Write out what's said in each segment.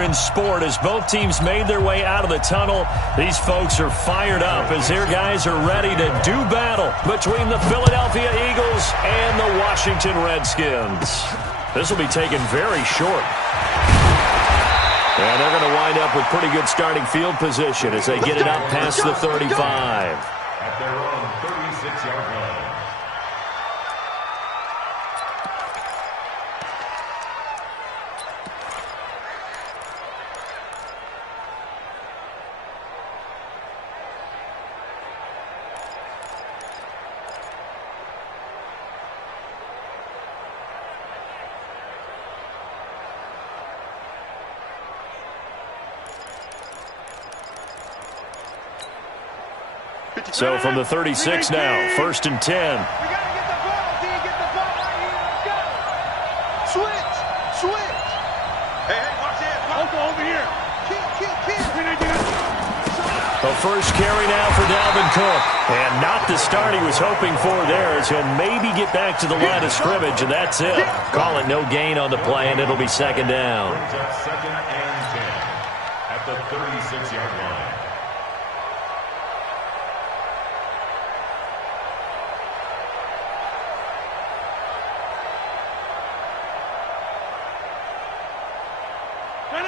here in sport as both teams made their way out of the tunnel. These folks are fired up as their guys are ready to do battle between the Philadelphia Eagles and the Washington Redskins. This will be taken very short. And they're going to wind up with pretty good starting field position as they get it up past the 35. At their own 36-yard line. So from the 36 now, 1st and 10. We got to get the ball. Do you get the ball right here? Let's go. Switch. Hey, watch this. Over here. Kick. The first carry now for Dalvin Cook. And not the start he was hoping for there, as he'll maybe get back to the line of scrimmage, and that's it. Call it no gain on the play, and it'll be 2nd down. Second and 10 at the 36-yard line.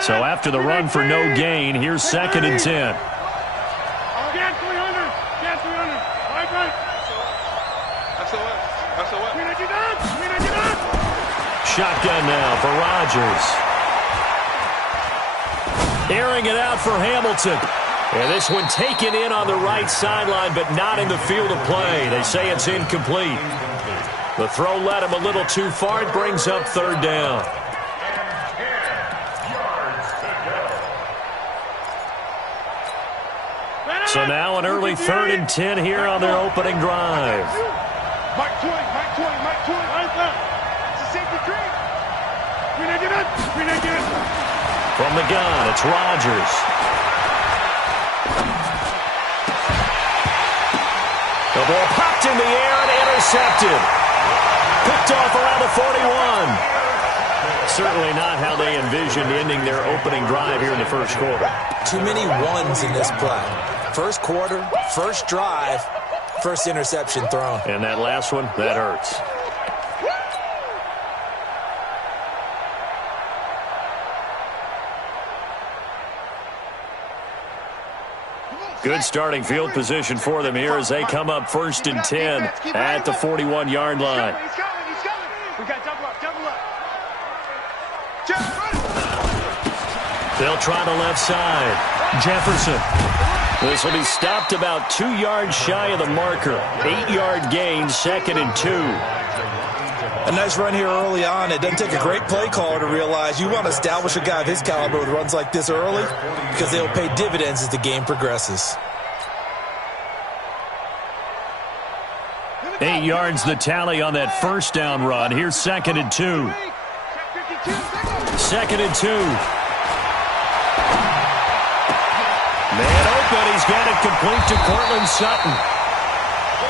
So after the run for no gain, here's 2nd and 10. Shotgun now for Rodgers. Airing it out for Hamilton. And this one taken in on the right sideline, but not in the field of play. They say it's incomplete. The throw led him a little too far. It brings up 3rd down. So now an early 3rd and 10 here on their opening drive. Mike 20. Right there. It's a safety creep. From the gun, it's Rodgers. The ball popped in the air and intercepted. Picked off around the 41. Certainly not how they envisioned ending their opening drive here in the first quarter. Too many ones in this play. First quarter, first drive, first interception thrown. And that last one, that hurts. Good starting field position for them here as they come up 1st and 10 at the 41-yard line. He's coming. We got double up. They'll try the left side. Jefferson. This will be stopped about 2 yards shy of the marker. 8-yard gain, 2nd and 2. A nice run here early on. It doesn't take a great play caller to realize you want to establish a guy of his caliber with runs like this early because they'll pay dividends as the game progresses. 8 yards the tally on that first down run. Here's 2nd and 2. 2nd and 2. Man open, he's got it complete to Cortland Sutton.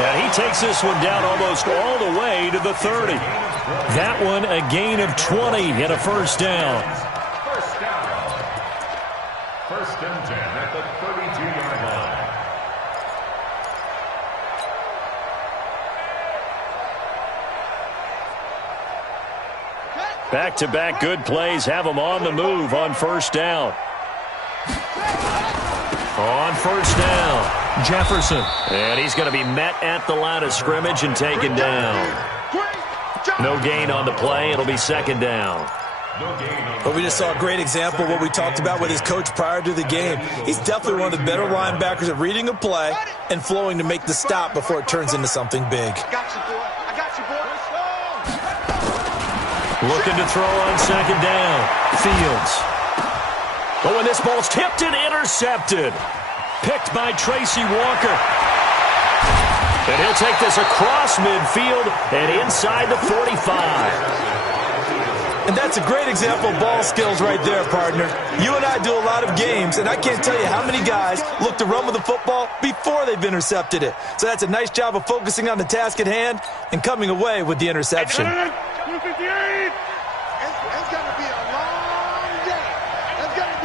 And he takes this one down almost all the way to the 30. That one a gain of 20 and a 1st down. 1st and 10 at the 32-yard line. Back-to-back good plays have them on the move on 1st down. On 1st down, Jefferson. And he's going to be met at the line of scrimmage and taken down. No gain on the play. It'll be 2nd down. But we just saw a great example of what we talked about with his coach prior to the game. He's definitely one of the better linebackers at reading a play and flowing to make the stop before it turns into something big. I got you, boy. Looking to throw on 2nd down. Fields. Oh, and this ball's tipped and intercepted. Picked by Tracy Walker. And he'll take this across midfield and inside the 45. And that's a great example of ball skills right there, partner. You and I do a lot of games, and I can't tell you how many guys look to run with the football before they've intercepted it. So that's a nice job of focusing on the task at hand and coming away with the interception. 258. It's going to be a long day. It's going to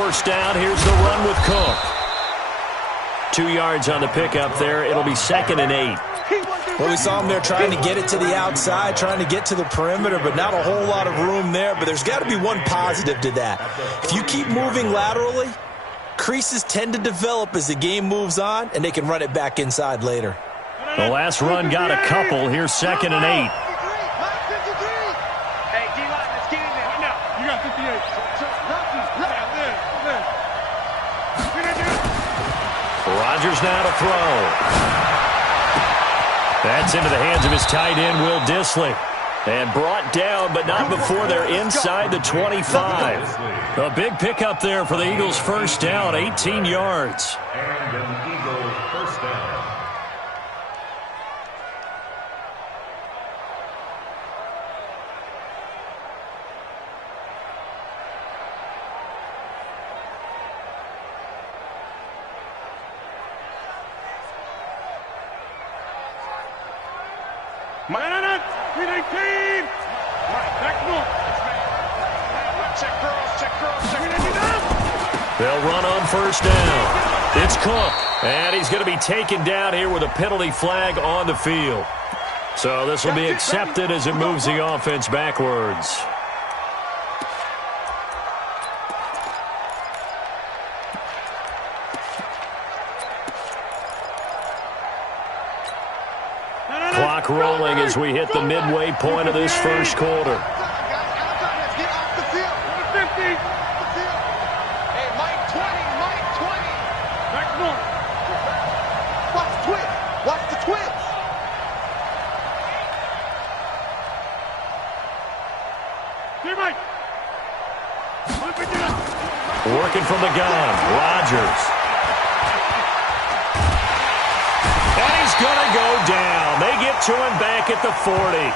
first down. Here's the run with Cook. 2 yards on the pickup there. It'll be 2nd and 8. Well, we saw him there trying to get it to the outside, trying to get to the perimeter, but not a whole lot of room there. But there's got to be one positive to that. If you keep moving laterally, creases tend to develop as the game moves on, and they can run it back inside later. The last run got a couple. Here's 2nd and 8. Hey, D-line, let's get in there. Right now. You got 58. Rodgers now to throw. That's into the hands of his tight end, Will Dissly. And brought down, but not before they're inside the 25. A big pickup there for the Eagles' first down, 18 yards. And an Eagles first down. They'll run on first down. It's Cook, and he's going to be taken down here with a penalty flag on the field. So this will be accepted as it moves the offense backwards. Clock rolling as we hit the midway point of this first quarter. Working from the gun, Rodgers. And he's going to go down. They get to him back at the 40.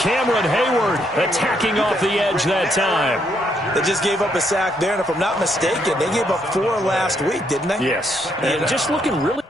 Cameron Hayward attacking off the edge that time. They just gave up a sack there, and if I'm not mistaken, they gave up 4 last week, didn't they? Yes. And just looking really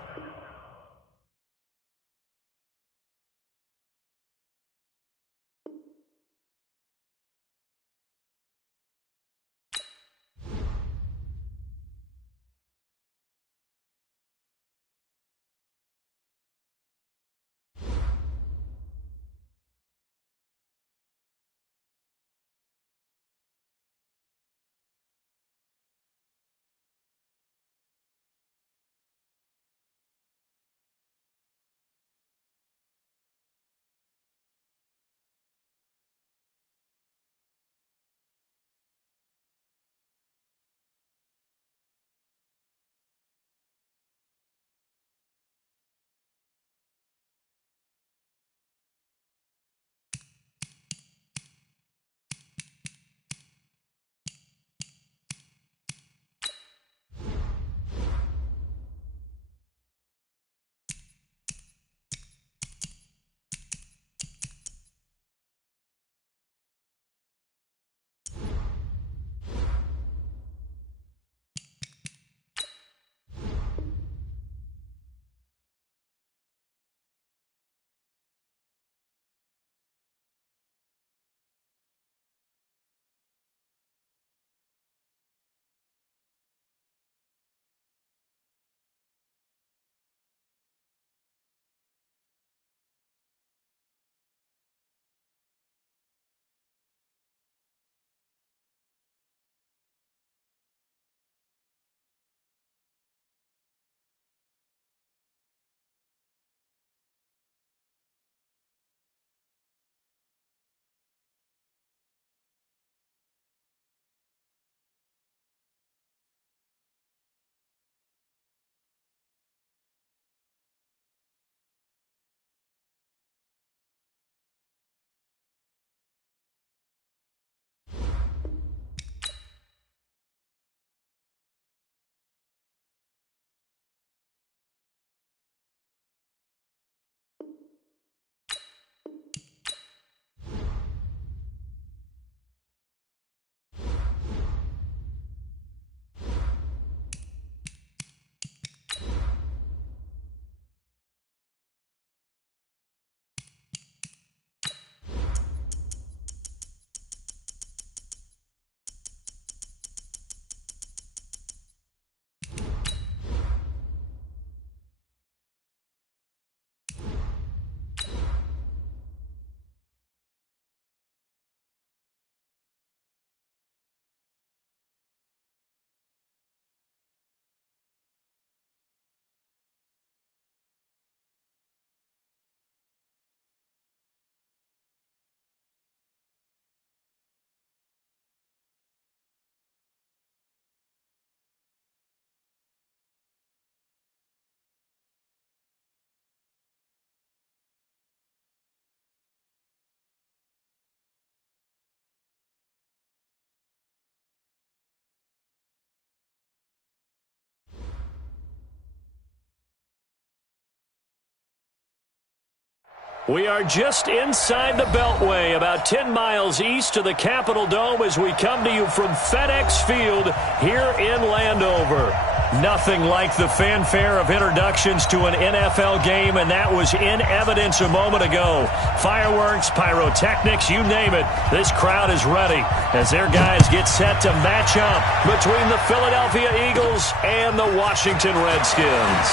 We are just inside the Beltway, about 10 miles east of the Capitol Dome as we come to you from FedEx Field here in Landover. Nothing like the fanfare of introductions to an NFL game, and that was in evidence a moment ago. Fireworks, pyrotechnics, you name it. This crowd is ready as their guys get set to match up between the Philadelphia Eagles and the Washington Redskins.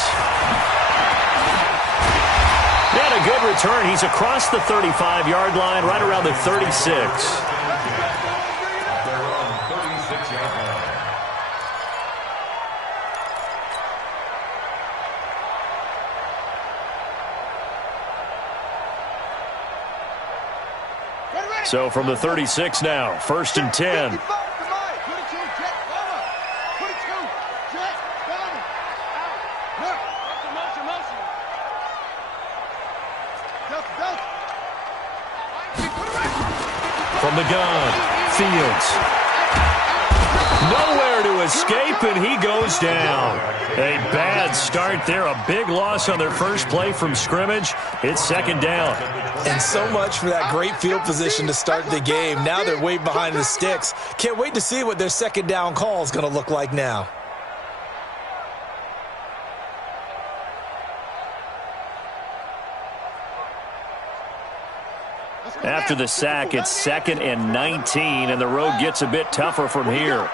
And a good return. He's across the 35-yard line, right around the 36. So from the 36 now, 1st and 10. From the gun, Fields. Nowhere to escape, and he goes down. A bad start there, a big loss on their first play from scrimmage. It's 2nd down. And so much for that great field position to start the game. Now they're way behind the sticks. Can't wait to see what their 2nd down call is going to look like now. After the sack, it's 2nd and 19, and the road gets a bit tougher from here.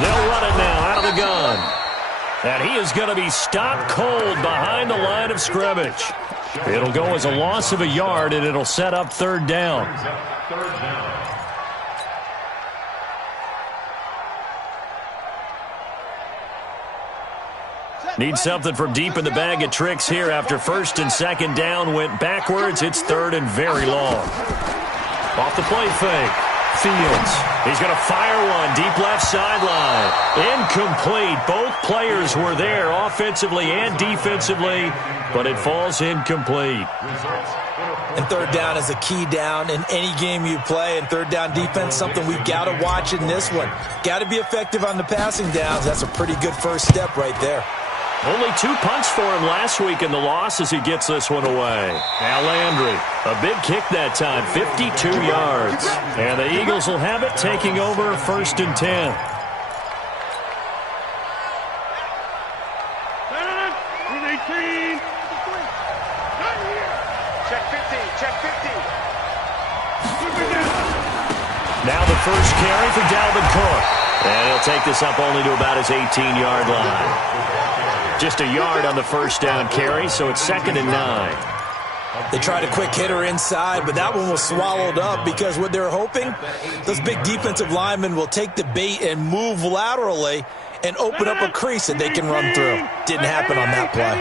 They'll run it now out of the gun. And he is going to be stopped cold behind the line of scrimmage. It'll go as a loss of a yard, and it'll set up 3rd down. Need something from deep in the bag of tricks here after 1st and 2nd down went backwards. It's 3rd and very long. Off the play fake. Fields. He's going to fire one deep left sideline. Incomplete. Both players were there offensively and defensively, but it falls incomplete. And 3rd down is a key down in any game you play. And 3rd down defense, something we've got to watch in this one. Got to be effective on the passing downs. That's a pretty good first step right there. Only 2 punts for him last week in the loss as he gets this one away. Now Landry, a big kick that time, 52 yards. And the Eagles will have it, taking over 1st and 10. Check 50, check 50. Now the first carry for Dalvin Cook. And he'll take this up only to about his 18-yard line. Just a yard on the 1st down carry, so it's 2nd and 9. They tried a quick hitter inside, but that one was swallowed up because what they're hoping, those big defensive linemen will take the bait and move laterally and open up a crease that they can run through. Didn't happen on that play.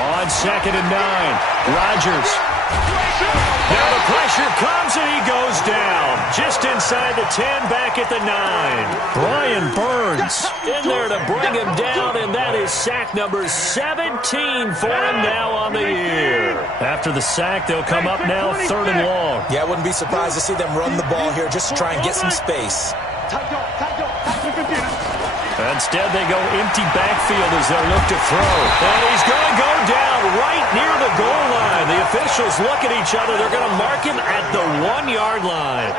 On 2nd and 9, Rodgers. Now the pressure comes and he goes down. Just inside the 10, back at the 9. Brian Burns in there to bring him down, and that is sack number 17 for him now on the year. After the sack, they'll come up now 3rd and long. Yeah, I wouldn't be surprised to see them run the ball here just to try and get some space. Instead, they go empty backfield as they'll look to throw. And he's going to go down right near the goal line. The officials look at each other. They're going to mark him at the 1-yard line.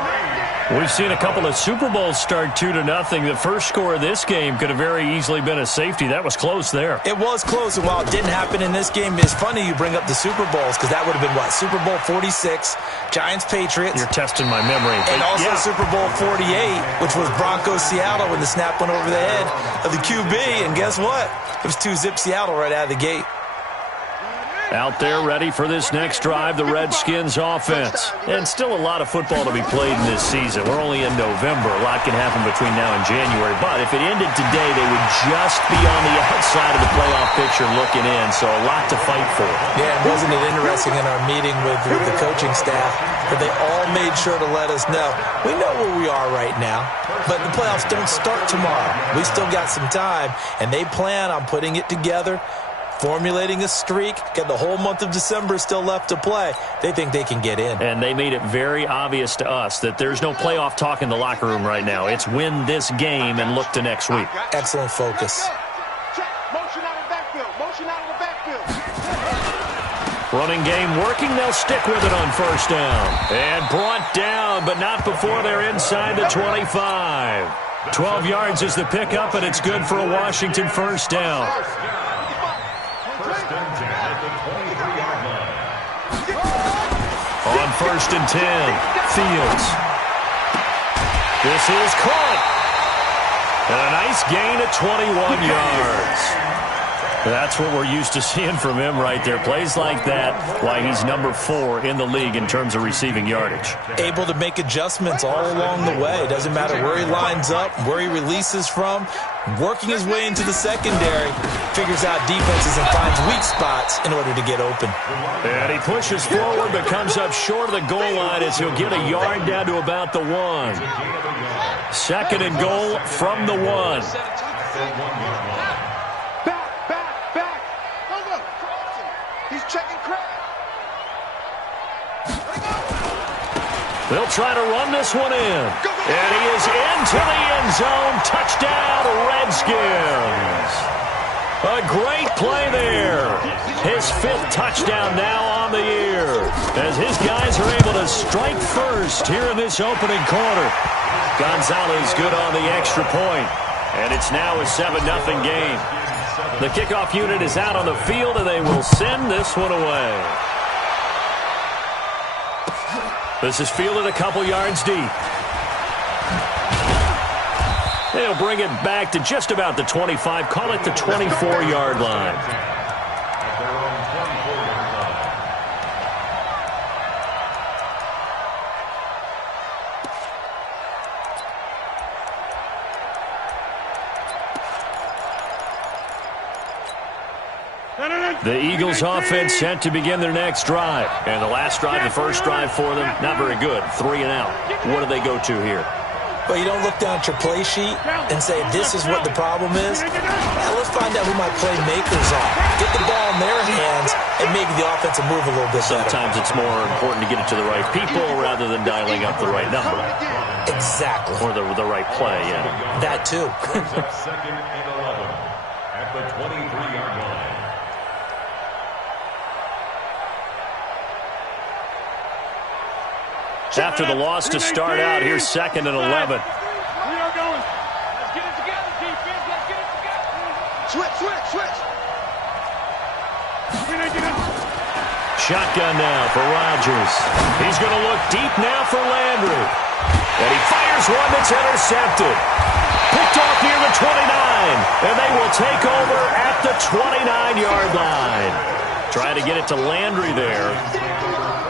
We've seen a couple of Super Bowls start 2-0. The first score of this game could have very easily been a safety. That was close there. It was close, and while it didn't happen in this game, it's funny you bring up the Super Bowls because that would have been, what, Super Bowl 46, Giants-Patriots. You're testing my memory. And also Super Bowl 48, which was Broncos-Seattle when the snap went over the head of the QB. And guess what? It was 2-zip Seattle right out of the gate. Out there ready for this next drive, the Redskins offense. And still a lot of football to be played in this season. We're only in November. A lot can happen between now and January. But if it ended today, they would just be on the outside of the playoff picture looking in. So a lot to fight for. Yeah, wasn't it interesting in our meeting with the coaching staff that they all made sure to let us know. We know where we are right now, but the playoffs don't start tomorrow. We still got some time, and they plan on putting it together formulating a streak, got the whole month of December still left to play. They think they can get in. And they made it very obvious to us that there's no playoff talk in the locker room right now. It's win this game and look to next week. Excellent focus. Motion out of the backfield. Motion out of the backfield. Running game working. They'll stick with it on first down. And brought down, but not before they're inside the 25. 12 yards is the pickup, and it's good for a Washington first down. First and 10 at the 23-yard line. On first and 10, Fields. This is caught. And a nice gain of 21 yards. That's what we're used to seeing from him right there. Plays like that, why he's number 4 in the league in terms of receiving yardage. Able to make adjustments all along the way. Doesn't matter where he lines up, where he releases from. Working his way into the secondary, figures out defenses and finds weak spots in order to get open. And he pushes forward but comes up short of the goal line as he'll get a yard down to about the 1. Second and goal from the 1. Back. Hold up. He's checking crack. They'll try to run this one in. And he is into the end zone. Touchdown, Redskins. A great play there. His 5th touchdown now on the year, as his guys are able to strike first here in this opening quarter. Gonzalez good on the extra point, and it's now a 7-0 game. The kickoff unit is out on the field, and they will send this one away. This is fielded a couple yards deep. They'll bring it back to just about the 25, call it the 24-yard line. The Eagles offense set to begin their next drive. And the last drive, the first drive for them, not very good. 3 and out. What do they go to here? But you don't look down at your play sheet and say, this is what the problem is. Now let's find out who my playmakers are. Get the ball in their hands and maybe the offense will move a little bit better. Sometimes it's more important to get it to the right people rather than dialing up the right number. Exactly. Or the right play, yeah. That too. Second and 11 at the 23-yard line. After the loss to start out, here's second and 11. We are going. Let's get it together, defense. Let's get it together. Switch. Shotgun now for Rodgers. He's going to look deep now for Landry. And he fires one that's intercepted. Picked off near the 29. And they will take over at the 29-yard line. Trying to get it to Landry there.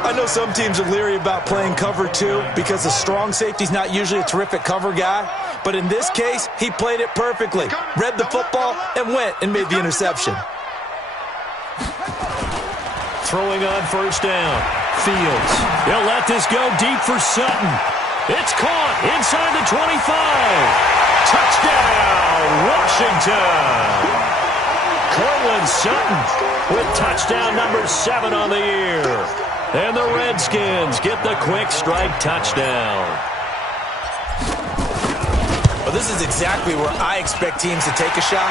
I know some teams are leery about playing cover 2 because the strong safety's not usually a terrific cover guy. But in this case, he played it perfectly. Read the football and went and made the interception. Throwing on first down. Fields. They'll let this go deep for Sutton. It's caught inside the 25. Touchdown, Washington. Cortland Sutton with touchdown number 7 on the year. And the Redskins get the quick strike touchdown. Well, this is exactly where I expect teams to take a shot.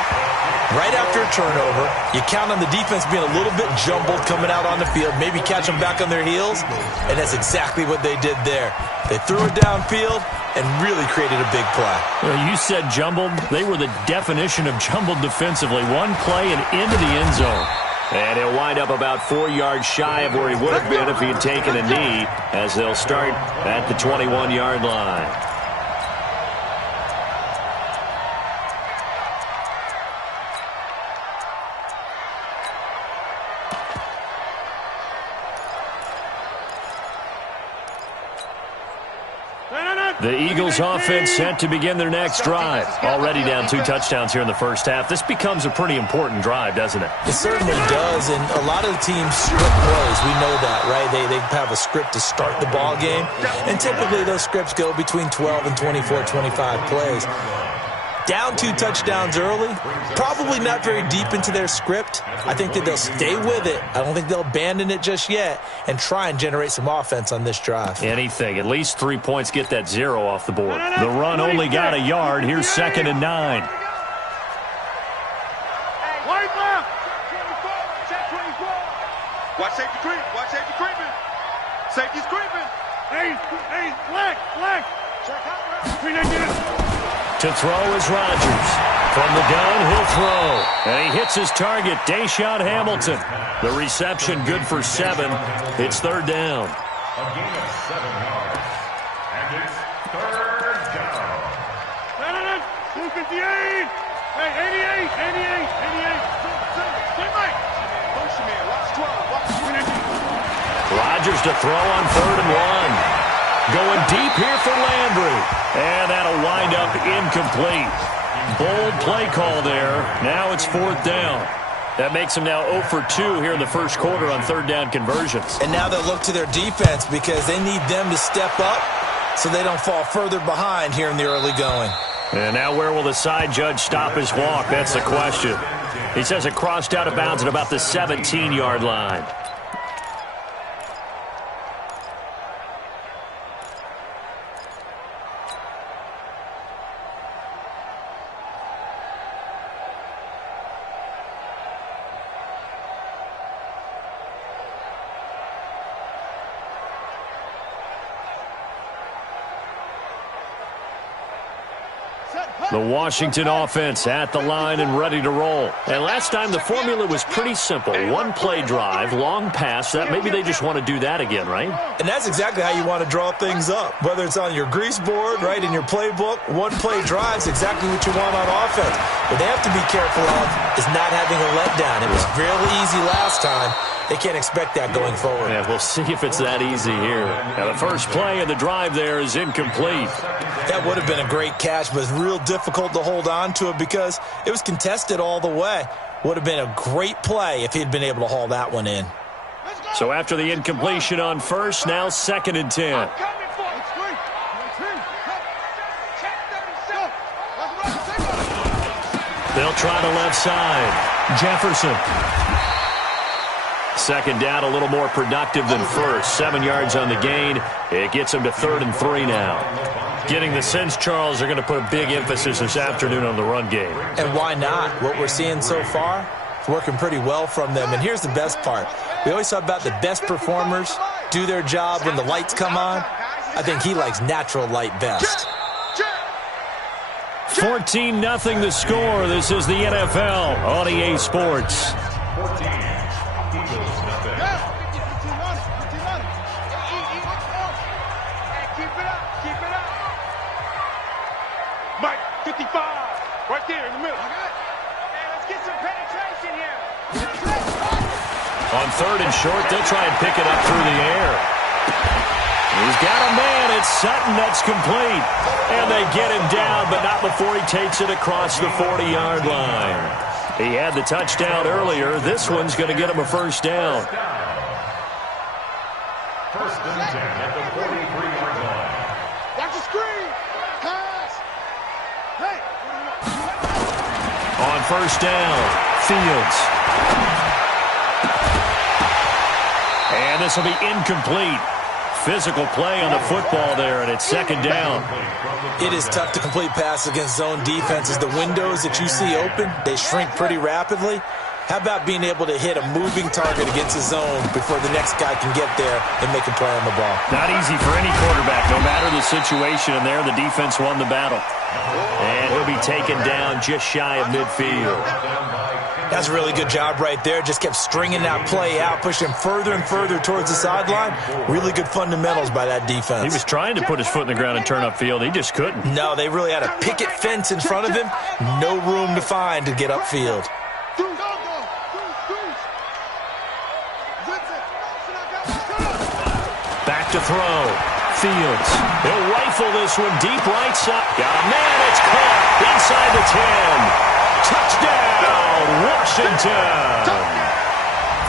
Right after a turnover, you count on the defense being a little bit jumbled coming out on the field, maybe catch them back on their heels, and that's exactly what they did there. They threw it downfield and really created a big play. Well, you said jumbled. They were the definition of jumbled defensively. One play and into the end zone. And he'll wind up about 4 yards shy of where he would have been if he had taken a knee, as they'll start at the 21-yard line. The Eagles offense set to begin their next drive. Already down 2 touchdowns here in the first half. This becomes a pretty important drive, doesn't it? It certainly does, and a lot of the teams script plays. We know that, right? They have a script to start the ball game, and typically those scripts go between 12 and 24, 25 plays. Down 2 touchdowns early, probably not very deep into their script. I think that they'll stay with it. I don't think they'll abandon it just yet and try and generate some offense on this drive. Anything. At least 3 points get that 0 off the board. The run only got a yard. Here's 2nd and 9. White left. Check 24. Watch safety creep. Watch safety creeping. Safety's creeping. Hey, flag. Check out. To throw is Rodgers. From the gun, he'll throw. And he hits his target, Deshaun Hamilton. The reception good for 7. It's 3rd down. A gain of 7 yards. And it's 3rd down. 258. Hey, 88. Stay right. Push me. Watch 12. Watch 20. Rodgers to throw on 3rd and 1. Going deep here for Landry. And that'll wind up incomplete. Bold play call there. Now it's 4th down. That makes them now 0 for 2 here in the first quarter on 3rd down conversions. And now they'll look to their defense because they need them to step up so they don't fall further behind here in the early going. And now where will the side judge stop his walk? That's the question. He says it crossed out of bounds at about the 17-yard line. The Washington offense at the line and ready to roll. And last time the formula was pretty simple. 1 play drive, long pass. That maybe they just want to do that again, right? And that's exactly how you want to draw things up. Whether it's on your grease board, right, in your playbook, 1 play drive is exactly what you want on offense. What they have to be careful of is not having a letdown. It was really easy last time. They can't expect that going forward. Yeah, we'll see if it's that easy here. Now the first play of the drive there is incomplete. That would have been a great catch, but it's real difficult to hold on to it because it was contested all the way. Would have been a great play if he'd been able to haul that one in. So after the incompletion on first, now 2nd and 10. They'll try the left side. Jefferson. 2nd down, a little more productive than first. 7 yards on the gain. It gets them to 3rd and 3 now. Getting the sense, Charles, they're going to put a big emphasis this afternoon on the run game. And why not? What we're seeing so far, it's working pretty well from them. And here's the best part. We always talk about the best performers do their job when the lights come on. I think he likes natural light best. 14-0 the score. This is the NFL on EA Sports. 14. Mike, 55. Right there in the middle. Hey, let's get some penetration here. On 3rd and short, they'll try and pick it up through the air. He's got a man. It's Sutton. That's complete. And they get him down, but not before he takes it across the 40-yard line. He had the touchdown earlier. This one's going to get him a 1st down. 1st and 10 at the 43-yard line. Watch the screen. Pass. Hey. On 1st down, Fields. And this will be incomplete. Physical play on the football there, and it's 2nd down. It is tough to complete passes against zone defenses. The windows that you see open, they shrink pretty rapidly. How about being able to hit a moving target against a zone before the next guy can get there and make a play on the ball? Not easy for any quarterback, no matter the situation, and there the defense won the battle. And he'll be taken down just shy of midfield. That's a really good job right there. Just kept stringing that play out, pushing him further and further towards the sideline. Really good fundamentals by that defense. He was trying to put his foot in the ground and turn upfield. He just couldn't. No, they really had a picket fence in front of him. No room to find to get upfield. Back to throw. Fields. He'll rifle this one deep right side. Got a man. It's caught inside the 10. Touchdown, Washington.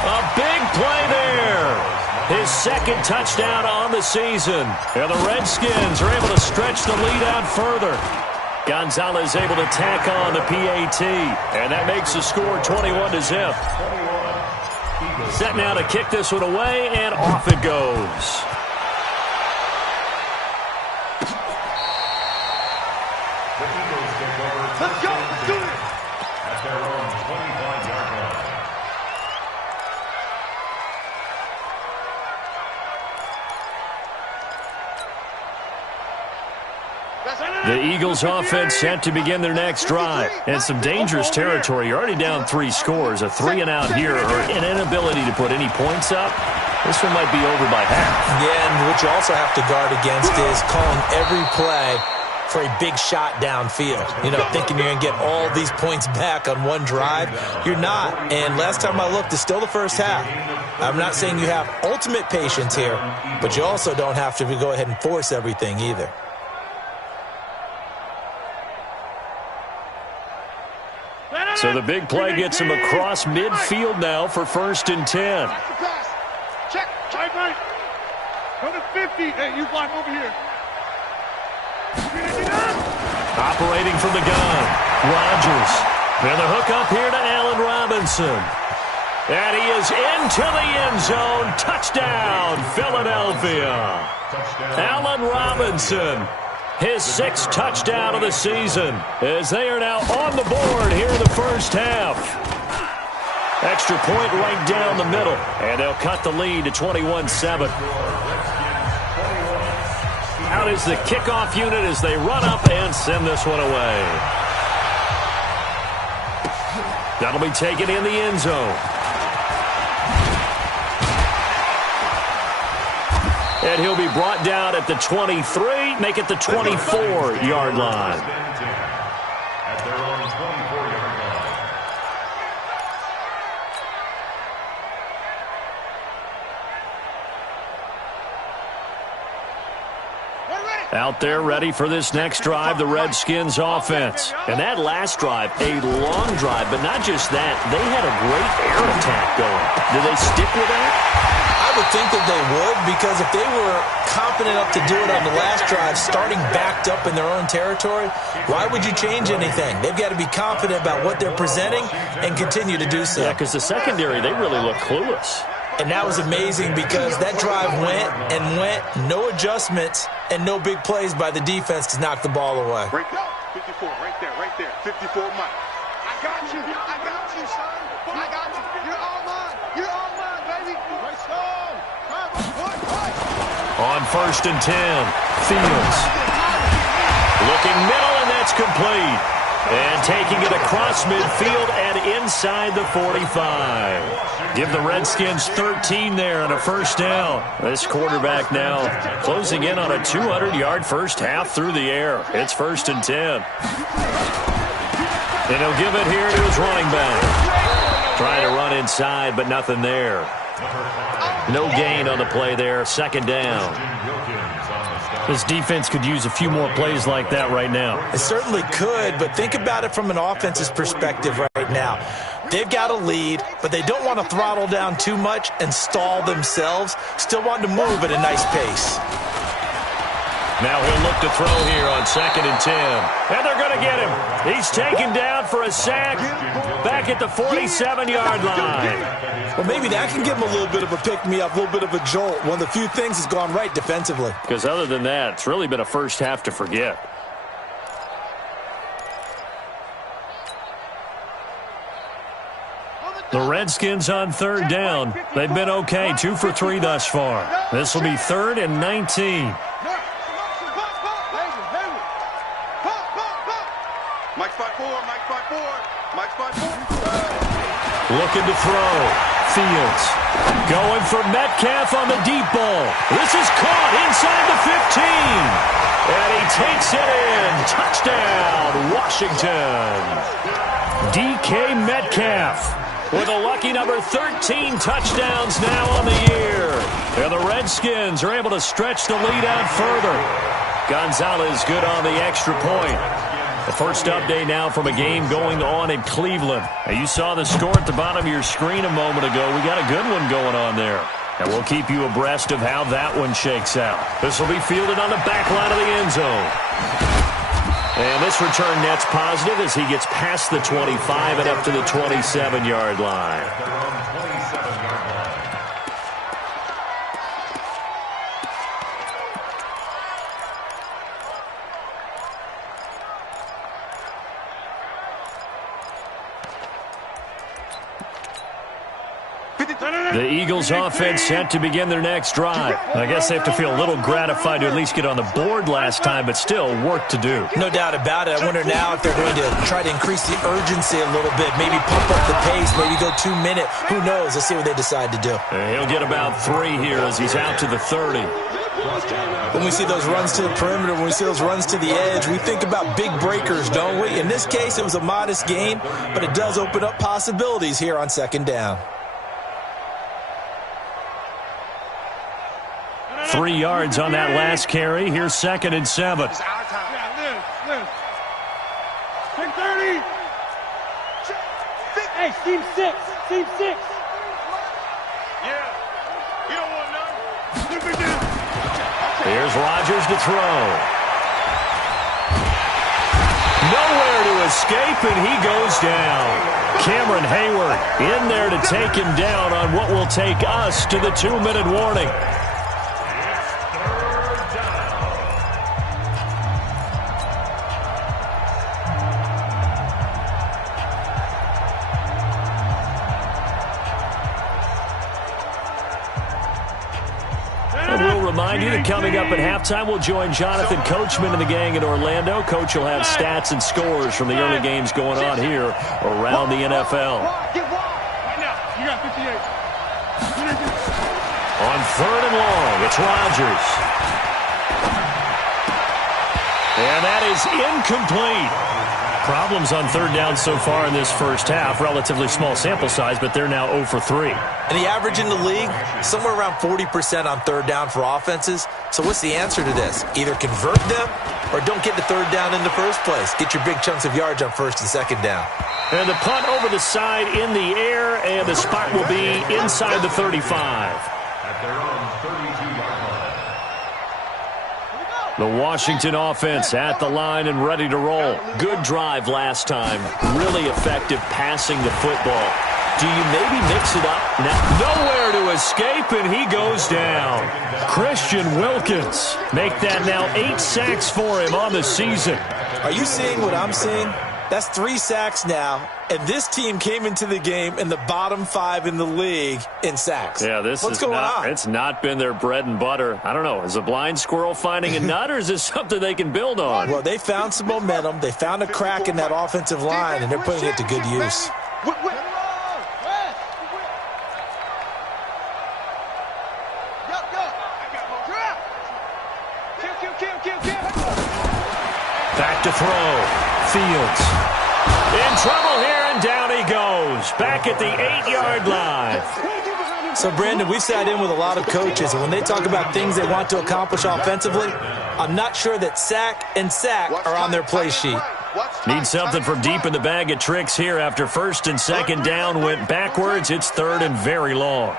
A big play there. His 2nd touchdown on the season. And the Redskins are able to stretch the lead out further. Gonzalez able to tack on the PAT, and that makes the score 21-0. Set now to kick this one away, and off it goes. Let's go. Let's do it. At their own 25-yard line. The Eagles offense set to begin their next drive. And some dangerous territory. You're already down 3 scores. A 3-and-out here or an inability to put any points up. This one might be over by half. Yeah, and what you also have to guard against is calling every play for a big shot downfield. You know, thinking you're going to get all these points back on one drive. You're not. And last time I looked, it's still the first half. I'm not saying you have ultimate patience here, but you also don't have to go ahead and force everything either. So the big play gets him across midfield now for 1st and 10. Check. Right. Go to 50. Hey, you block over here. Operating from the gun, Rodgers. And the hook up here to Allen Robinson. And he is into the end zone. Touchdown, Philadelphia. Allen Robinson, his 6th touchdown of the season, as they are now on the board here in the first half. Extra point right down the middle, and they'll cut the lead to 21-7. Out is the kickoff unit as they run up and send this one away. That'll be taken in the end zone. And he'll be brought down at the 23, make it the 24-yard line. At their own 24-yard line. Out there ready for this next drive, the Redskins offense. And that last drive, a long drive, but not just that. They had a great air attack going. Do they stick with that? I would think that they would, because if they were confident enough to do it on the last drive, starting backed up in their own territory, why would you change anything? They've got to be confident about what they're presenting and continue to do so. Yeah, because the secondary, they really look clueless. And that was amazing because that drive went and went, no adjustments, and no big plays by the defense to knock the ball away. Right there, 54, right there, 54 Mike. I got you, son. I got you. You're all mine, baby. Right on. On 1st and 10, Fields. Looking middle, and that's complete. And taking it across midfield and inside the 45. Give the Redskins 13 there on a first down. This quarterback now closing in on a 200-yard first half through the air. It's 1st and 10. And he'll give it here to his running back. Trying to run inside, but nothing there. No gain on the play there. 2nd down. This defense could use a few more plays like that right now. It certainly could, but think about it from an offense's perspective right now. They've got a lead, but they don't want to throttle down too much and stall themselves. Still want to move at a nice pace. Now he'll look to throw here on 2nd and 10. And they're going to get him. He's taken down for a sack back at the 47-yard line. Well, maybe that can give him a little bit of a pick-me-up, a little bit of a jolt. One of the few things has gone right defensively. Because other than that, it's really been a first half to forget. The Redskins on 3rd down. They've been okay, 2 for 3 thus far. This will be 3rd and 19. Looking to throw. Fields. Going for Metcalf on the deep ball. This is caught inside the 15. And he takes it in. Touchdown, Washington. DK Metcalf with a lucky number 13 touchdowns now on the year. And the Redskins are able to stretch the lead out further. Gonzalez good on the extra point. The first update now from a game going on in Cleveland. Now, you saw the score at the bottom of your screen a moment ago. We got a good one going on there. And we'll keep you abreast of how that one shakes out. This will be fielded on the back line of the end zone. And this return net's positive as he gets past the 25 and up to the 27-yard line. The Eagles offense set to begin their next drive. I guess they have to feel a little gratified to at least get on the board last time, but still work to do. No doubt about it. I wonder now if they're going to try to increase the urgency a little bit, maybe pump up the pace, maybe go 2 minute. Who knows? Let's see what they decide to do. And he'll get about 3 here as he's out to the 30. When we see those runs to the perimeter, when we see those runs to the edge, we think about big breakers, don't we? In this case, it was a modest gain, but it does open up possibilities here on second down. 3 yards on that last carry. Here's 2nd and 7. It's our time. Yeah, Liz. 6:30. Hey, team 6. Team 6. Yeah. You don't want none. Here's Rodgers to throw. Nowhere to escape, and he goes down. Cameron Hayward in there to take him down on what will take us to the 2-minute warning. Remind you that coming up at halftime, we'll join Jonathan Coachman and the gang in Orlando. Coach will have stats and scores from the early games going on here around the NFL. Get wide. Right now. You got 58. On 3rd and long, it's Rodgers. And that is incomplete. Problems on 3rd down so far in this first half. Relatively small sample size, but they're now 0 for 3. And the average in the league, somewhere around 40% on 3rd down for offenses. So what's the answer to this? Either convert them or don't get to 3rd down in the first place. Get your big chunks of yards on 1st and 2nd down. And the punt over the side in the air, and the spot will be inside the 35. At their own 32-yard line. The Washington offense at the line and ready to roll. Good drive last time. Really effective passing the football. Do you maybe mix it up? Nowhere to escape, and he goes down. Christian Wilkins. Make that now 8 sacks for him on the season. Are you seeing what I'm seeing? That's 3 sacks now, and this team came into the game in the bottom 5 in the league in sacks. Yeah, what's going on? It's not been their bread and butter. I don't know. Is a blind squirrel finding a nut, or is this something they can build on? Well, they found some momentum. They found a crack in that offensive line, and they're putting it to good use. Back to throw. Fields in trouble here, and down he goes. Back at the 8-yard line. So, Brandon, we've sat in with a lot of coaches, and when they talk about things they want to accomplish offensively, I'm not sure that sack and sack are on their play sheet. Need something from deep in the bag of tricks here after 1st and 2nd down went backwards. It's 3rd and very long.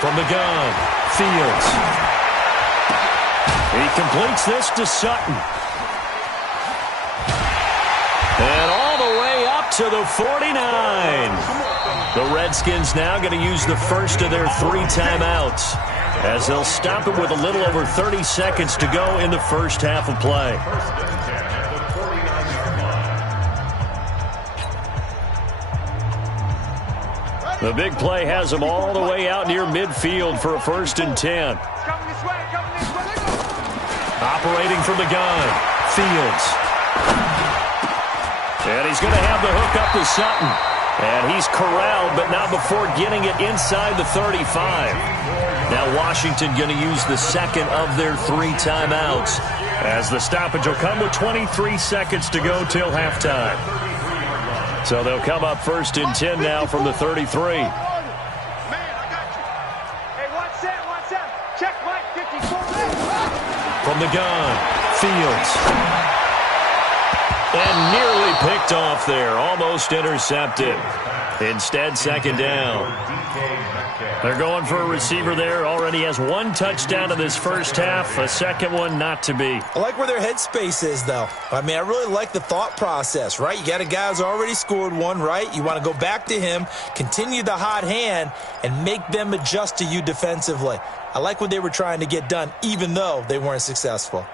From the gun, Fields. He completes this to Sutton. And all the way up to the 49. The Redskins now going to use the first of their 3 timeouts as they'll stop it with a little over 30 seconds to go in the first half of play. The big play has them all the way out near midfield for a 1st and 10. Operating from the gun, Fields. And he's going to have the hook up to Sutton. And he's corralled, but not before getting it inside the 35. Now Washington going to use the second of their 3 timeouts, as the stoppage will come with 23 seconds to go till halftime. So they'll come up 1st and 10 now from the 33. From the gun, Fields. And nearly picked off there. Almost intercepted. Instead, second down. They're going for a receiver there. Already has one touchdown in this first half. A second one not to be. I like where their headspace is, though. I mean, I really like the thought process, right? You got a guy who's already scored one, right? You want to go back to him, continue the hot hand, and make them adjust to you defensively. I like what they were trying to get done, even though they weren't successful.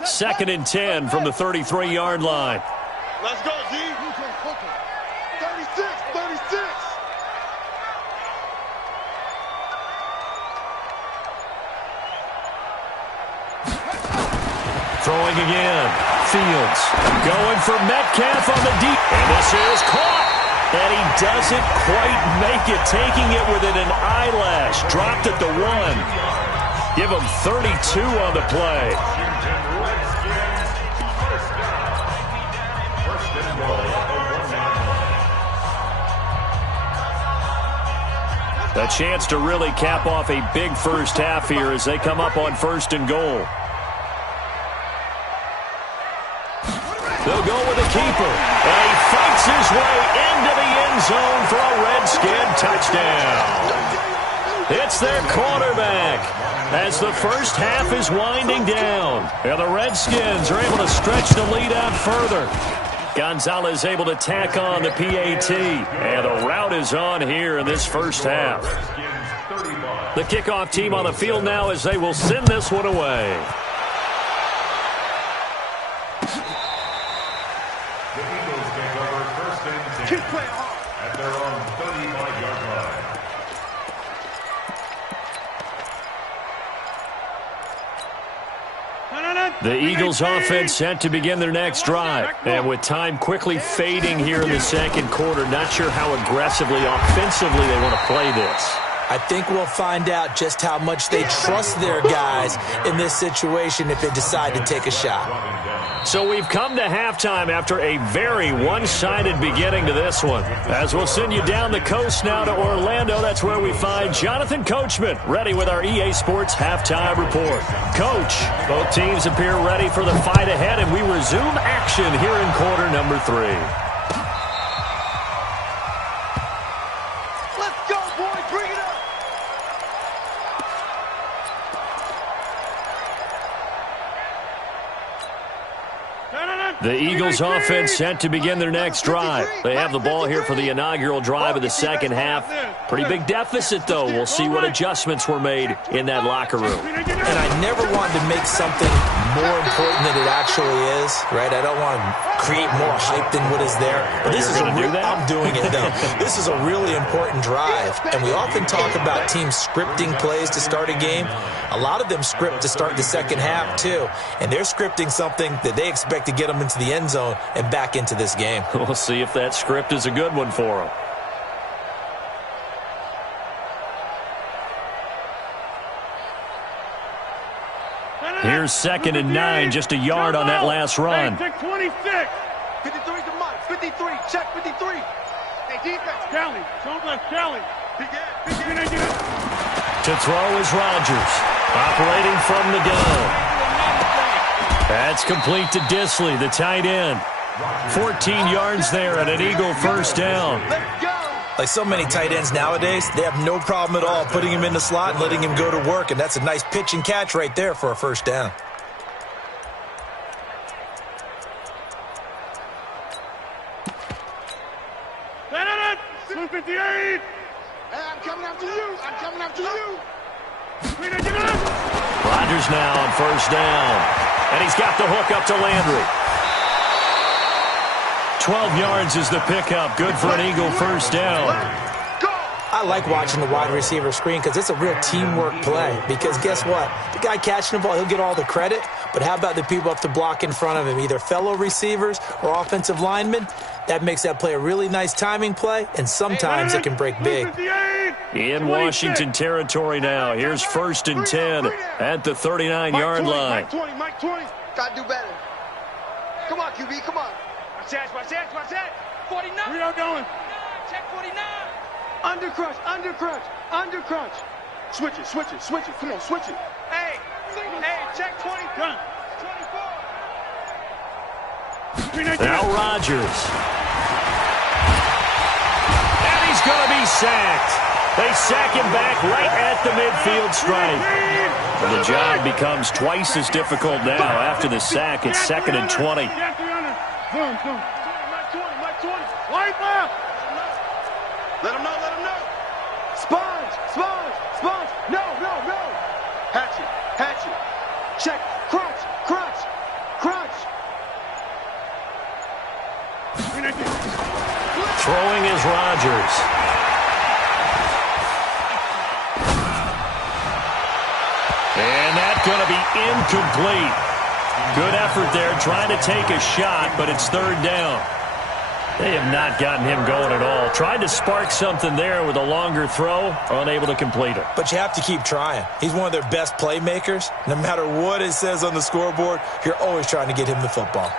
2nd and 10 from the 33-yard line. Let's go, Z. 36, 36. Throwing again. Fields going for Metcalf on the deep. And this is caught. And he doesn't quite make it, taking it within an eyelash. Dropped at the 1. Give him 32 on the play. A chance to really cap off a big first half here as they come up on 1st and goal. They'll go with the keeper. And he fights his way into the end zone for a Redskin touchdown. It's their quarterback as the first half is winding down. And the Redskins are able to stretch the lead out further. Gonzalez able to tack on the PAT. And the route is on here in this first half. The kickoff team on the field now as they will send this one away. The Eagles take over 1st and 10 at their own 35-yard line. The Eagles offense set to begin their next drive. And with time quickly fading here in the second quarter, not sure how aggressively, offensively they want to play this. I think we'll find out just how much they trust their guys in this situation if they decide to take a shot. So we've come to halftime after a very one-sided beginning to this one. As we'll send you down the coast now to Orlando, that's where we find Jonathan Coachman ready with our EA Sports Halftime Report. Coach, both teams appear ready for the fight ahead, and we resume action here in quarter number 3. The Eagles offense set to begin their next drive. They have the ball here for the inaugural drive of the second half. Pretty big deficit, though. We'll see what adjustments were made in that locker room. And I never wanted to make something more important than it actually is, right? I don't want to create more hype than what is there. But this is I'm doing it, though. This is a really important drive. And we often talk about teams scripting plays to start a game. A lot of them script to start the second half, too. And they're scripting something that they expect to get them into the end zone and back into this game. We'll see if that script is a good one for them. Here's 2nd and 9, just a yard on that last run. Hey, check 26. 53's the mark. 53. Check 53. Hey, defense. Kelly. Don't let Kelly. Begin. To throw is Rodgers. Operating from the gun. That's complete to Disley, the tight end. 14 yards there and an Eagle first down. Like so many tight ends nowadays, they have no problem at all putting him in the slot and letting him go to work, and that's a nice pitch and catch right there for a first down. Senator, 258. I'm coming after you. Rodgers now on first down. And he's got the hook up to Landry. 12 yards is the pickup. Good for an Eagle first down. I like watching the wide receiver screen because it's a real teamwork play. Because guess what? The guy catching the ball, he'll get all the credit. But how about the people up to block in front of him, either fellow receivers or offensive linemen? That makes that play a really nice timing play, and sometimes it can break big. In Washington territory now. Here's 1st and 10 at the 39-yard line. Mike 20. Gotta do better. Come on, QB, come on. Watch that. 49. We are going. Check 49. Undercrunch. Switch it. Come on, switch it. Hey, check 20. Gun. 24. Now Rodgers. And he's going to be sacked. They sack him back right at the midfield stripe. And the job becomes twice as difficult now after the sack. It's 2nd and 20. Let him know, let him know. Sponge, sponge, sponge. No, no, no. Hatchet, hatchet. Check, crunch, crunch, crunch. Throwing is Rodgers. And that's going to be incomplete. Good effort there trying to take a shot, but it's 3rd down. They have not gotten him going at all. Tried to spark something there with a longer throw, unable to complete it. But you have to keep trying. He's one of their best playmakers. No matter what it says on the scoreboard, you're always trying to get him the football.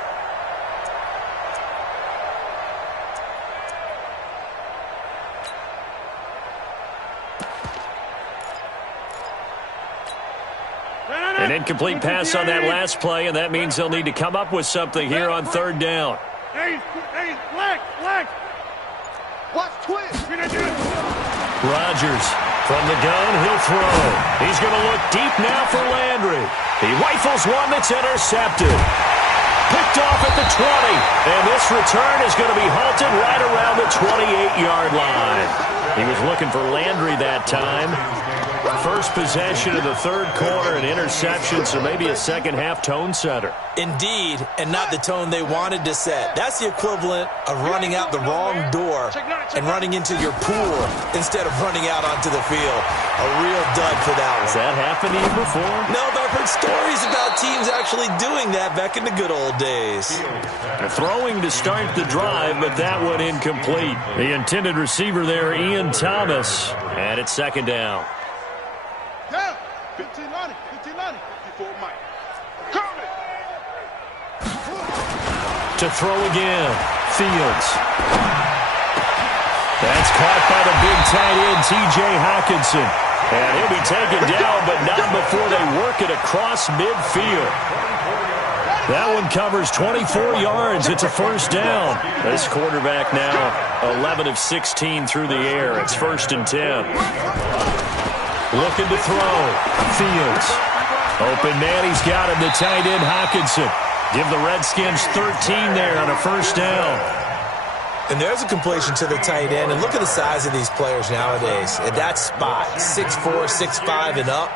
An incomplete pass on that last play, and that means they'll need to come up with something here on 3rd down. Hey, leg. Watch twist. Rodgers from the gun, he'll throw. He's going to look deep now for Landry. He rifles one that's intercepted. Picked off at the 20. And this return is going to be halted right around the 28-yard line. He was looking for Landry that time. First possession of the 3rd quarter, an interception, so maybe a second-half tone setter. Indeed, and not the tone they wanted to set. That's the equivalent of running out the wrong door and running into your pool instead of running out onto the field. A real dud for that one. Has that happened to you before? No, but I've heard stories about teams actually doing that back in the good old days. Throwing to start the drive, but that one incomplete. The intended receiver there, Ian Thomas, and it's 2nd down. Yeah, 1590, 54 Mike. Coming. To throw again, Fields. That's caught by the big tight end, T.J. Hockenson. And he'll be taken down, but not before they work it across midfield. That one covers 24 yards. It's a 1st down. This quarterback now 11 of 16 through the air. It's 1st and 10. Looking to throw. Fields. Open man, he's got him. The tight end, Hockenson. Give the Redskins 13 there on a 1st down. And there's a completion to the tight end. And look at the size of these players nowadays. At that spot, 6'4", 6'5", and up.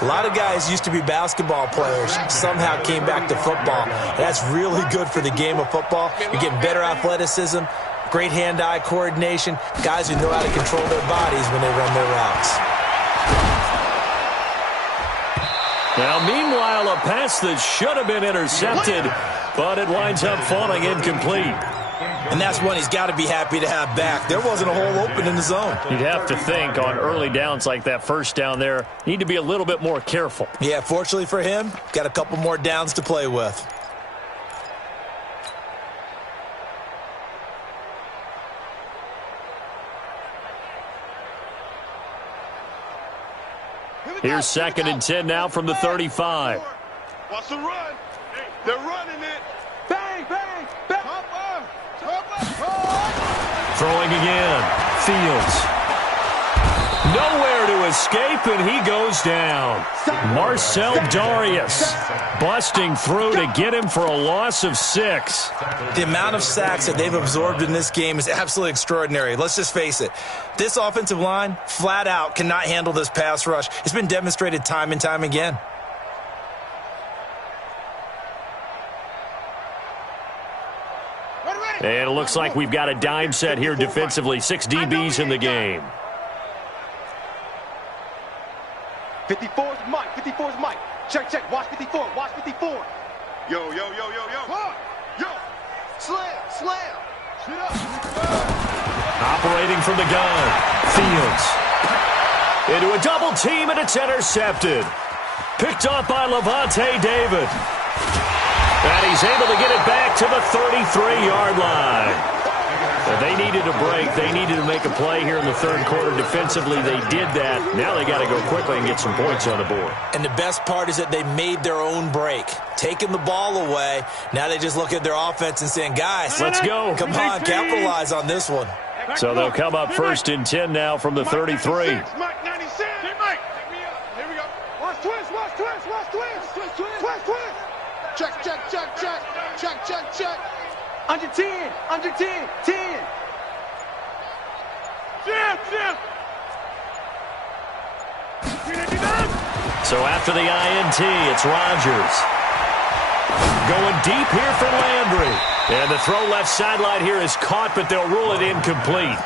A lot of guys used to be basketball players, somehow came back to football. That's really good for the game of football. You're getting better athleticism, great hand-eye coordination, guys who know how to control their bodies when they run their routes. Now, meanwhile, a pass that should have been intercepted, but it winds up falling incomplete. And that's one he's got to be happy to have back. There wasn't a hole open in the zone. You'd have to think on early downs like that 1st down there, need to be a little bit more careful. Yeah, fortunately for him, got a couple more downs to play with. Here's 2nd and 10 now from the 35. Watch the run. They're running it. Bang, bang, bang. Throwing again. Fields. Nowhere to escape, and he goes down. Marcel Darius busting through to get him for a loss of 6. The amount of sacks that they've absorbed in this game is absolutely extraordinary. Let's just face it. This offensive line, flat out, cannot handle this pass rush. It's been demonstrated time and time again. And it looks like we've got a dime set here defensively. 6 DBs in the game. 54's Mike. 54's Mike. Check, check. Watch 54. Watch 54. Yo. Yo. Slam. Shoot up. Operating from the gun. Fields. Into a double team, and it's intercepted. Picked off by Levante David. And he's able to get it back to the 33-yard line. They needed a break. They needed to make a play here in the third quarter. Defensively, they did that. Now they got to go quickly and get some points on the board. And the best part is that they made their own break. Taking the ball away. Now they just look at their offense and saying, guys, let's go. Come on, capitalize on this one. So they'll come up 1st and 10 now from the 33. Mike 96. Hey, Mike. Here we go. Watch twist. Check. Under 10. 10. Jim. So after the INT, it's Rodgers. Going deep here for Landry. And the throw left sideline here is caught, but they'll rule it incomplete.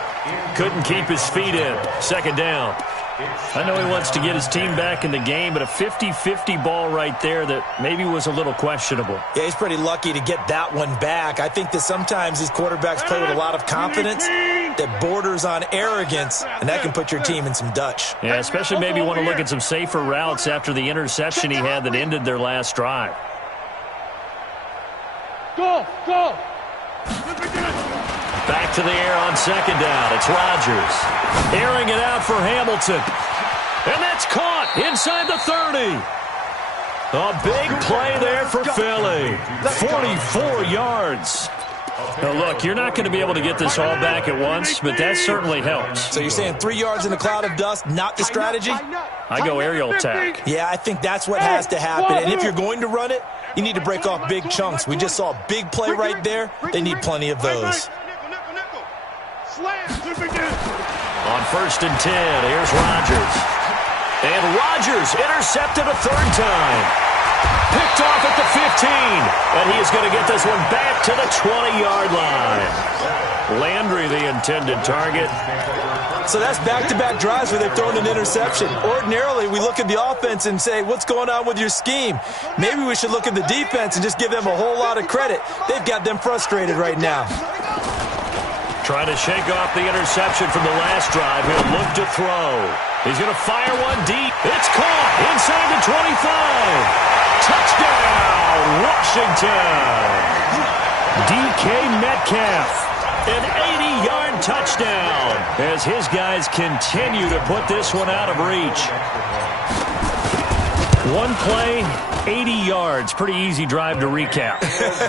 Couldn't keep his feet in. 2nd down. I know he wants to get his team back in the game, but a 50-50 ball right there that maybe was a little questionable. Yeah, he's pretty lucky to get that one back. I think that sometimes these quarterbacks play with a lot of confidence that borders on arrogance, and that can put your team in some Dutch. Yeah, especially maybe want to look at some safer routes after the interception he had that ended their last drive. Go. Back to the air on 2nd down. It's Rodgers. Airing it out for Hamilton. And that's caught inside the 30. A big play there for Philly. 44 yards. Now, look, you're not going to be able to get this all back at once, but that certainly helps. So you're saying 3 yards in a cloud of dust, not the strategy? I go aerial attack. Yeah, I think that's what has to happen. And if you're going to run it, you need to break off big chunks. We just saw a big play right there. They need plenty of those. On 1st and 10, here's Rodgers. And Rodgers intercepted a 3rd time. Picked off at the 15. And he is going to get this one back to the 20-yard line. Landry, the intended target. So that's back-to-back drives where they've thrown an interception. Ordinarily, we look at the offense and say, what's going on with your scheme? Maybe we should look at the defense and just give them a whole lot of credit. They've got them frustrated right now. Trying to shake off the interception from the last drive. He'll look to throw. He's going to fire one deep. It's caught inside the 25. Touchdown, Washington. DK Metcalf. An 80-yard touchdown as his guys continue to put this one out of reach. One play, 80 yards. Pretty easy drive to recap.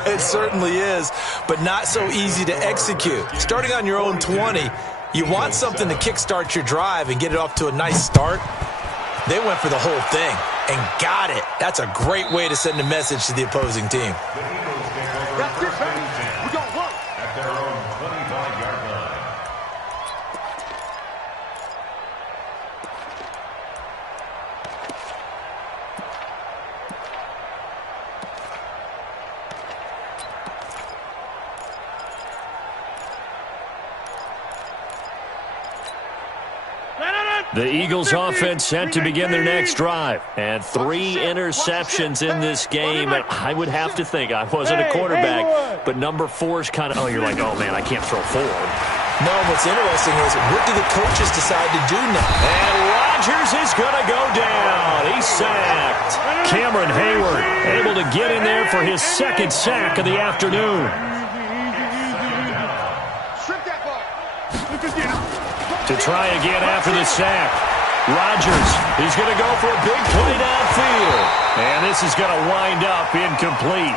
It certainly is, but not so easy to execute. Starting on your own 20, you want something to kickstart your drive and get it off to a nice start. They went for the whole thing and got it. That's a great way to send a message to the opposing team. The Eagles offense set to begin their next drive. And 3 interceptions in this game. And I would have to think, I wasn't a quarterback, but number 4 is kind of, you're like, oh, man, I can't throw 4. No, what's interesting is what do the coaches decide to do now? And Rodgers is going to go down. He's sacked. Cameron Hayward able to get in there for his 2nd sack of the afternoon. To try again after the sack. Rodgers, he's going to go for a big play downfield. And this is going to wind up incomplete.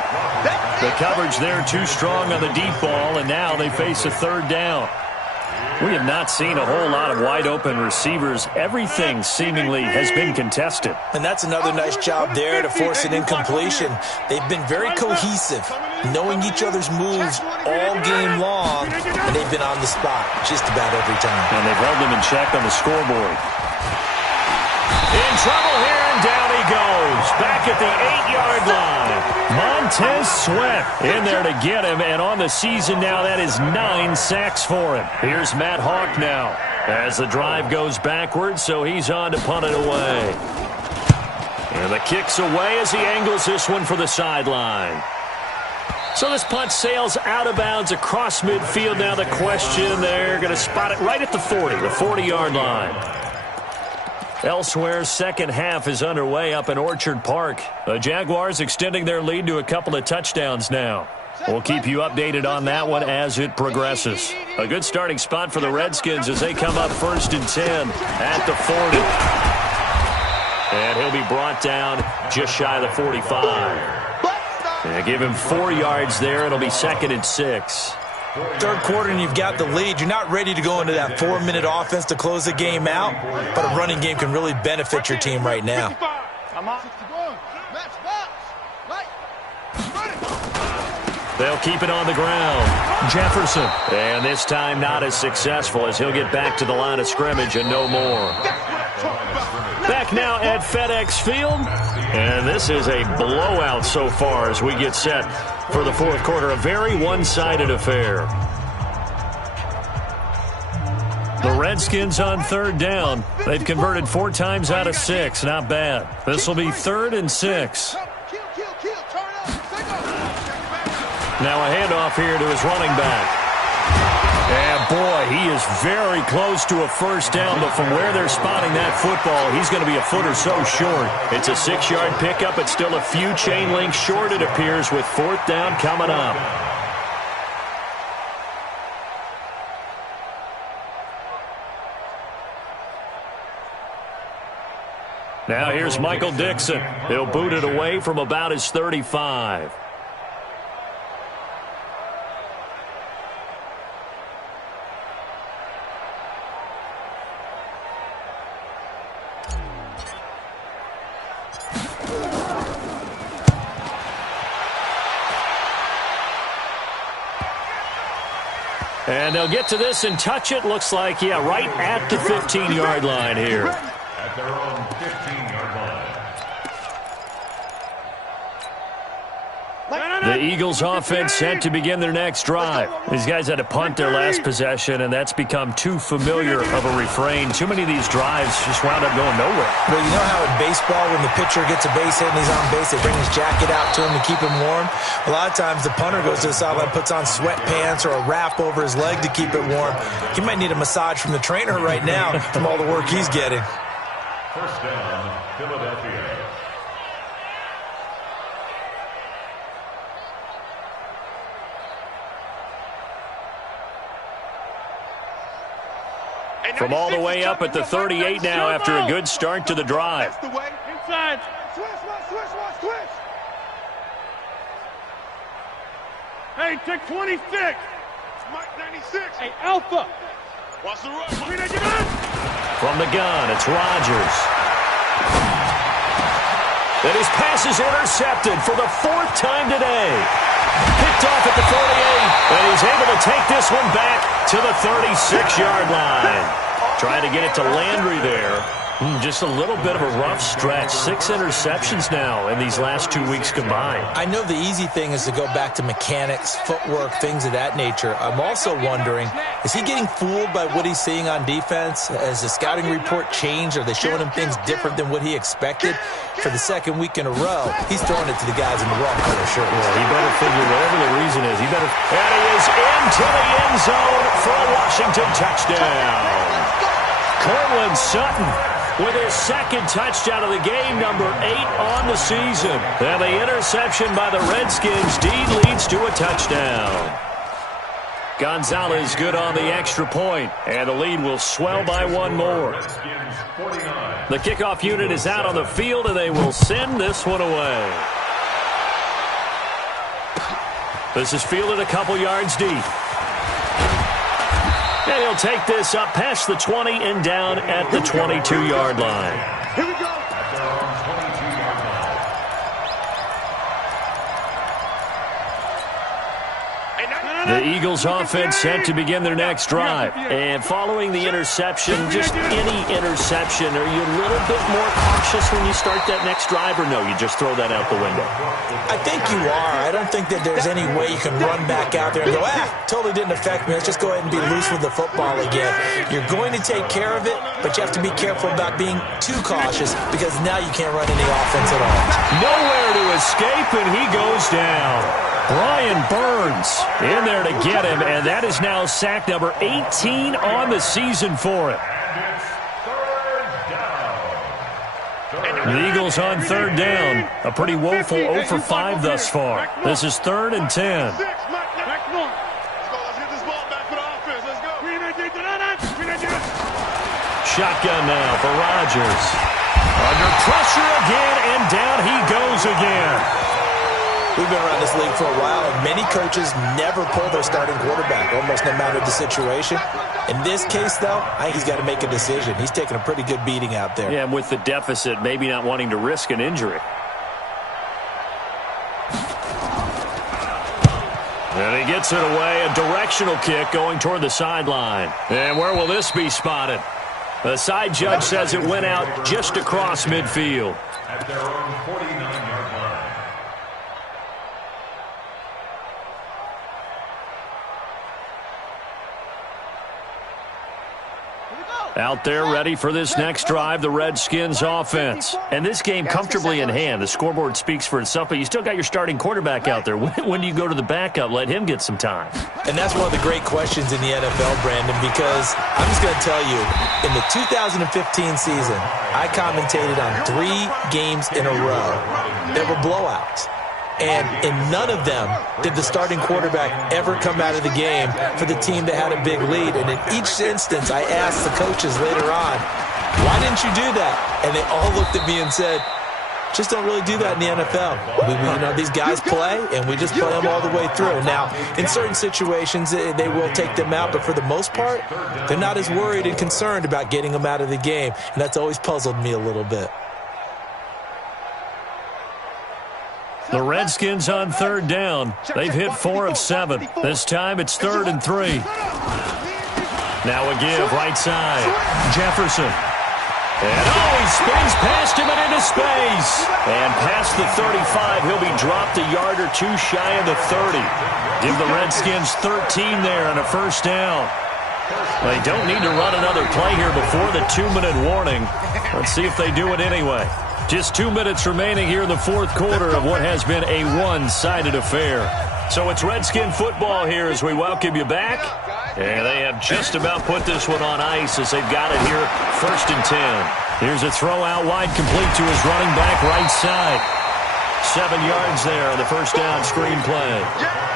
The coverage there too strong on the deep ball, and now they face a 3rd down. We have not seen a whole lot of wide-open receivers. Everything seemingly has been contested. And that's another nice job there to force an incompletion. They've been very cohesive, knowing each other's moves all game long, and they've been on the spot just about every time. And they've held them in check on the scoreboard. In trouble here, and down he goes. Back at the 8-yard line. Montez Sweat in there to get him, and on the season now, that is 9 sacks for him. Here's Matt Hawk now as the drive goes backwards, so he's on to punt it away. And the kick's away as he angles this one for the sideline. So this punt sails out of bounds across midfield. Now the question, they're going to spot it right at the 40, the 40-yard line. Elsewhere, second half is underway up in Orchard Park. The Jaguars extending their lead to a couple of touchdowns now. We'll keep you updated on that one as it progresses. A good starting spot for the Redskins as they come up 1st and 10 at the 40. And he'll be brought down just shy of the 45. And give him 4 yards there. It'll be 2nd and 6. Third quarter and you've got the lead. You're not ready to go into that 4-minute offense to close the game out, but a running game can really benefit your team right now. They'll keep it on the ground. Jefferson. And this time not as successful as he'll get back to the line of scrimmage and no more. Back now at FedEx Field. And this is a blowout so far as we get set for the 4th quarter. A very one-sided affair. The Redskins on 3rd down. They've converted 4 times out of 6. Not bad. This will be 3rd and 6. Now a handoff here to his running back. And, boy, he is very close to a first down, but from where they're spotting that football, he's going to be a foot or so short. It's a 6-yard pickup. It's still a few chain links short, it appears, with 4th down coming up. Now here's Michael Dixon. He'll boot it away from about his 35. And they'll get to this and touch it. Looks like, yeah, right at the 15-yard line here. At their own 15-yard line. The Eagles offense set to begin their next drive. These guys had to punt their last possession, and that's become too familiar of a refrain. Too many of these drives just wound up going nowhere. Well, you know how in baseball, when the pitcher gets a base hit and he's on base, they bring his jacket out to him to keep him warm? A lot of times the punter goes to the sideline, puts on sweatpants or a wrap over his leg to keep it warm. He might need a massage from the trainer right now from all the work he's getting. First down, Philadelphia. From all the way up at the 38 now after a good start to the drive. Inside. Switch. Hey, take 26. Mike 96. Hey, Alpha. Watch the run. From the gun, it's Rodgers. And his pass is intercepted for the 4th time today. Picked off at the 48, and he's able to take this one back to the 36-yard line. Trying to get it to Landry there. Just a little bit of a rough stretch. 6 interceptions now in these last 2 weeks combined. I know the easy thing is to go back to mechanics, footwork, things of that nature. I'm also wondering, is he getting fooled by what he's seeing on defense? Has the scouting report changed? Are they showing him things different than what he expected? For the 2nd week in a row, he's throwing it to the guys in the wrong color shirts. Yeah, he better figure whatever the reason is. And he is into the end zone for a Washington touchdown. Cortland Sutton with his 2nd touchdown of the game, number 8 on the season. And the interception by the Redskins. Dean leads to a touchdown. Gonzalez good on the extra point, and the lead will swell by 1 more. The kickoff unit is out on the field, and they will send this one away. This is fielded a couple yards deep. And he'll take this up past the 20 and down at the 22-yard line. Here we go. At their own 22-yard line. The Eagles offense set to begin their next drive. And following the interception, just any interception, are you a little bit more cautious when you start that next drive, or no, you just throw that out the window? I think you are. I don't think that there's any way you can run back out there and go, totally didn't affect me. Let's just go ahead and be loose with the football again. You're going to take care of it, but you have to be careful about being too cautious because now you can't run any offense at all. Nowhere to escape, and he goes down. Brian Burns in there to get him, and that is now sack number 18 on the season for him. The Eagles on third down. A pretty woeful 0 for 5 thus far. This is 3rd and 10. Shotgun now for Rodgers. Under pressure again, and down he goes again. We've been around this league for a while, and many coaches never pull their starting quarterback, almost no matter the situation. In this case, though, I think he's got to make a decision. He's taking a pretty good beating out there. Yeah, and with the deficit, maybe not wanting to risk an injury. And he gets it away, a directional kick going toward the sideline. And where will this be spotted? The side judge says it went out just across midfield. At their own 49-yard line. Out there ready for this next drive, the Redskins offense. And this game comfortably in hand. The scoreboard speaks for itself, but you still got your starting quarterback out there. When do you go to the backup? Let him get some time. And that's one of the great questions in the NFL, Brandon, because I'm just going to tell you, in the 2015 season, I commentated on 3 games in a row that were blowouts. And in none of them did the starting quarterback ever come out of the game for the team that had a big lead. And in each instance, I asked the coaches later on, why didn't you do that? And they all looked at me and said, just don't really do that in the NFL. These guys play, and we just play them all the way through. Now, in certain situations, they will take them out, but for the most part, they're not as worried and concerned about getting them out of the game. And that's always puzzled me a little bit. The Redskins on third down. They've hit 4 of 7. This time it's 3rd and 3. Now a give, right side. Jefferson. And he spins past him and into space. And past the 35, he'll be dropped a yard or 2 shy of the 30. Give the Redskins 13 there on a first down. They don't need to run another play here before the 2-minute warning. Let's see if they do it anyway. Just 2 minutes remaining here in the 4th quarter of what has been a one-sided affair. So it's Redskin football here as we welcome you back. And they have just about put this one on ice as they've got it here, 1st and 10. Here's a throw out wide, complete to his running back right side. 7 yards there on the first down screen play.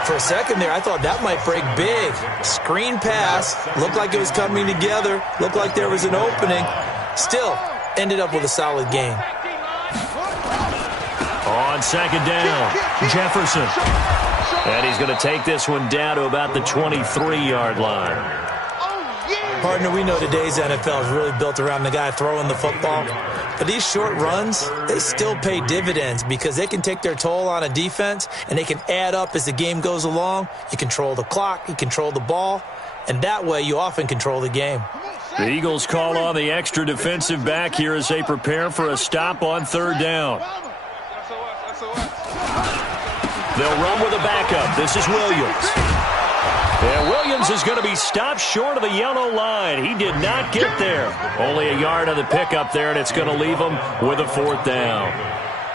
For a second there, I thought that might break big. Screen pass, looked like it was coming together, looked like there was an opening. Still, ended up with a solid game. On second down, Jefferson. And he's going to take this one down to about the 23-yard line. Partner, we know today's NFL is really built around the guy throwing the football. But these short runs, they still pay dividends because they can take their toll on a defense and they can add up as the game goes along. You control the clock, you control the ball, and that way you often control the game. The Eagles call on the extra defensive back here as they prepare for a stop on third down. They'll run with a backup. This is Williams. And Williams is going to be stopped short of the yellow line. He did not get there. Only a yard on the pickup there, and it's going to leave him with a 4th down.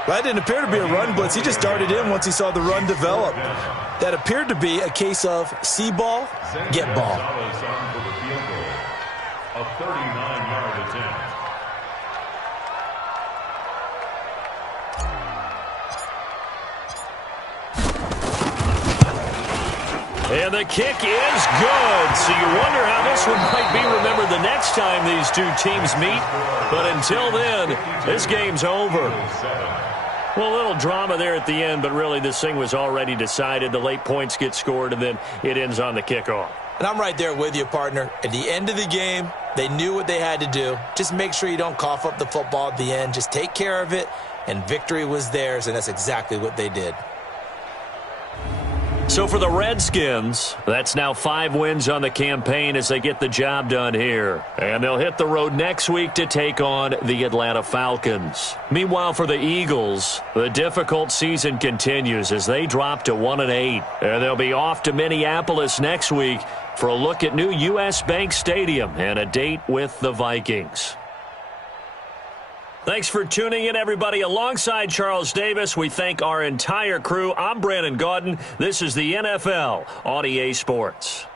That didn't appear to be a run blitz. He just darted in once he saw the run develop. That appeared to be a case of see ball, get ball. A 39-yard attempt. And the kick is good. So you wonder how this one might be remembered the next time these two teams meet. But until then, this game's over. Well, a little drama there at the end, but really this thing was already decided. The late points get scored, and then it ends on the kickoff. And I'm right there with you, partner. At the end of the game, they knew what they had to do. Just make sure you don't cough up the football at the end. Just take care of it, and victory was theirs, and that's exactly what they did. So for the Redskins, that's now 5 wins on the campaign as they get the job done here. And they'll hit the road next week to take on the Atlanta Falcons. Meanwhile, for the Eagles, the difficult season continues as they drop to 1-8. And they'll be off to Minneapolis next week for a look at new U.S. Bank Stadium and a date with the Vikings. Thanks for tuning in, everybody. Alongside Charles Davis, we thank our entire crew. I'm Brandon Gaudin. This is the NFL on EA Sports.